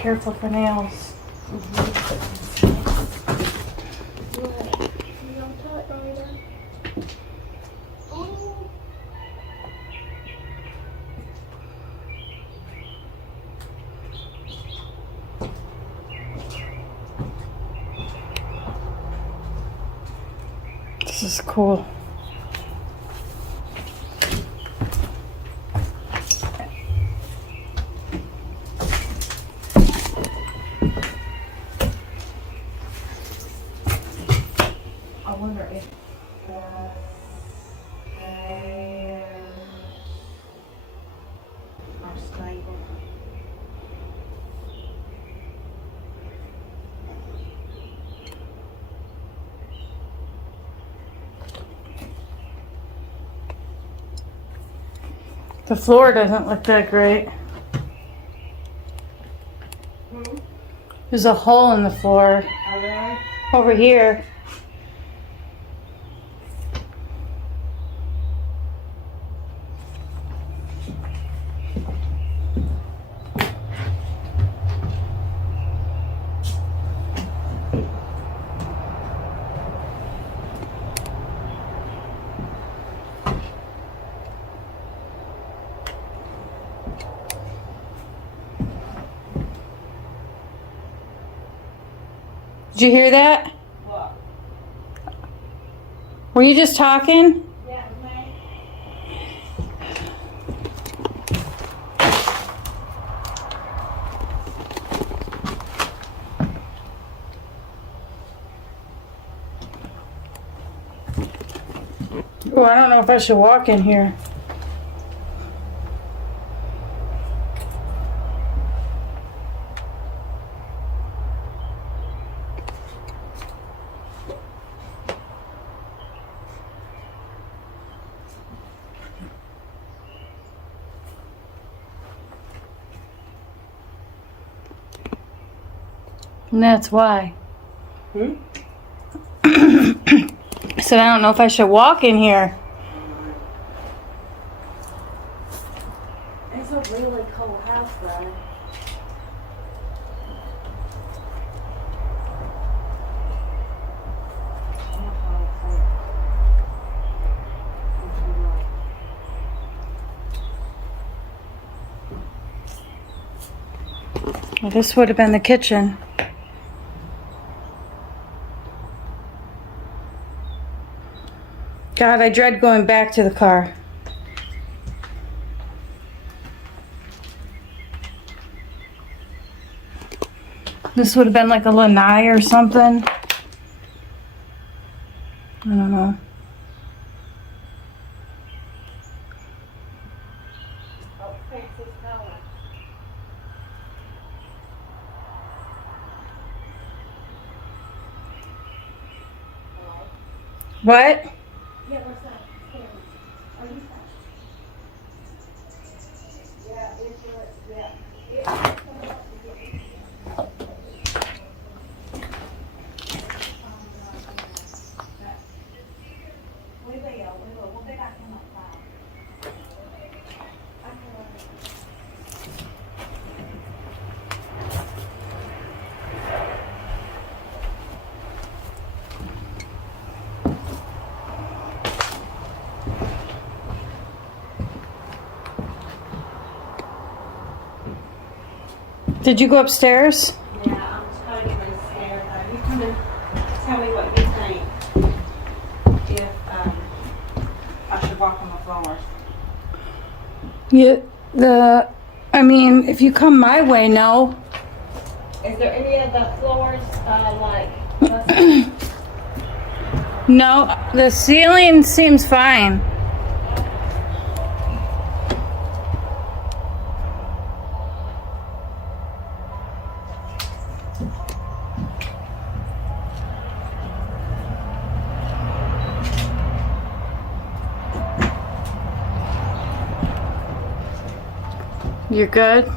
Careful for nails. This is cool. I wonder if are stable. The floor doesn't look that great. There's a hole in the floor Oh, really? over here. Did you hear that? What? Were you just talking? Yeah, man. Oh, I don't know if I should walk in here. And that's why. So I don't know if I should walk in here. It's a really cold house, though. Well, this would have been the kitchen. God, I dread going back to the car. This would have been like a lanai or something. I don't know. Oh, face is going. What? Yeah, what's that? Are you fine? Yeah, it's yeah. We'll be back in like 5. Did you go upstairs? Yeah, I'm totally scared. You come and tell me what you think. If I should walk on the floors. Yeah, I mean, if you come my way, no. Is there any of the floors like? No, the ceiling seems fine. You're good?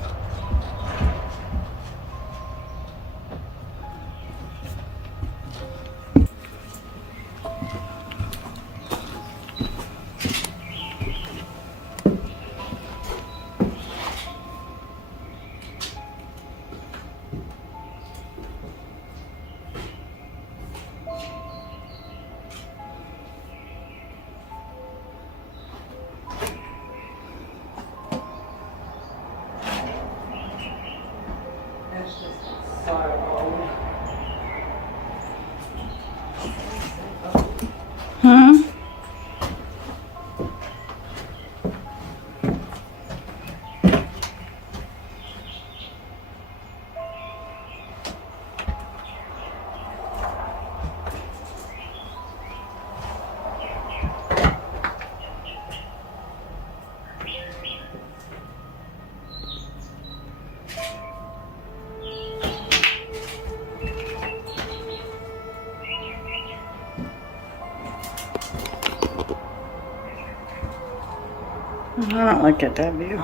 I don't look at that view.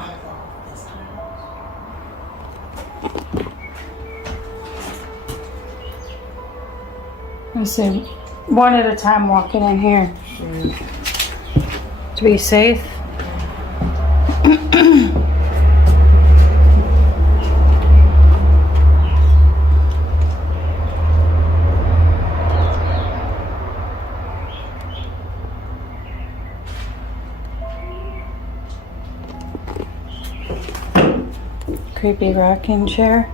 Let's see. One at a time walking in here. To be safe. Creepy rocking chair.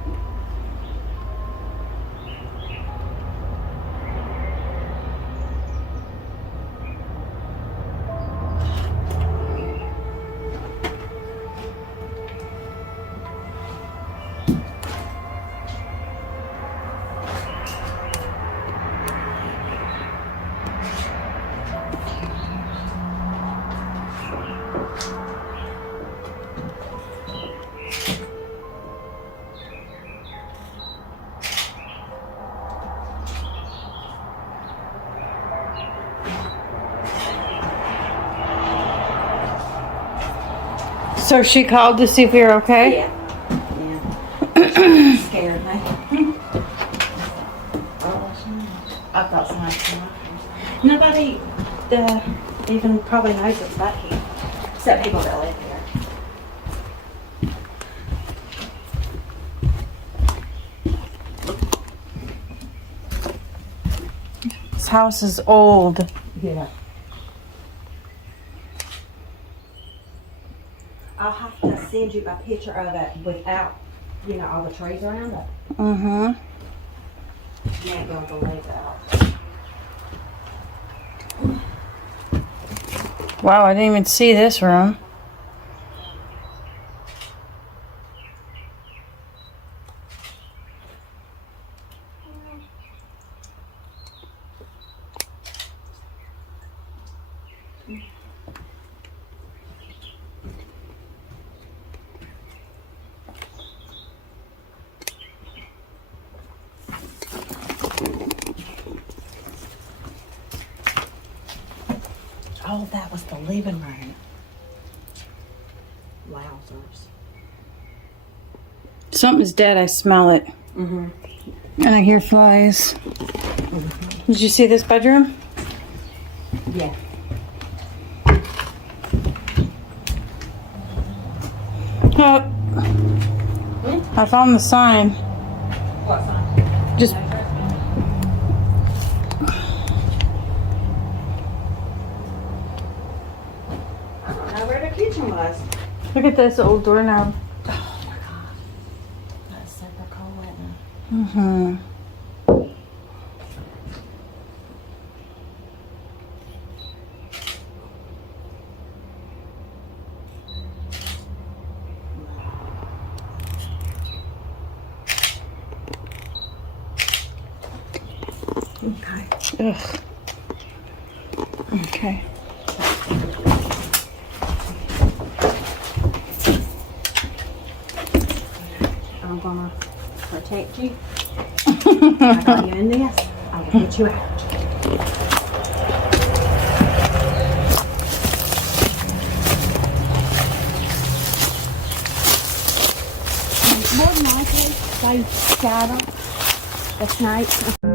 So she called to see if you're okay? Yeah. Yeah. Scared me. I've got some ice. Nobody even probably knows it's back here, except people that live here. This house is old. Yeah. I'll have to send you a picture of it without, all the trees around it. Mm-hmm. You ain't gonna believe that. Wow, I didn't even see this room. Oh, that was the living room. Wowzers. Something's dead, I smell it. Mm-hmm. And I hear flies. Did you see this bedroom? Yeah. Oh. I found the sign. What sign? Just I don't know where the kitchen was. look at this old doorknob. Oh my god. That's super cool, isn't it? Mm-hmm. Okay. Ugh. Okay. I'm gonna protect you. I got you in this. I will get you out. More than likely, they got them. The snakes.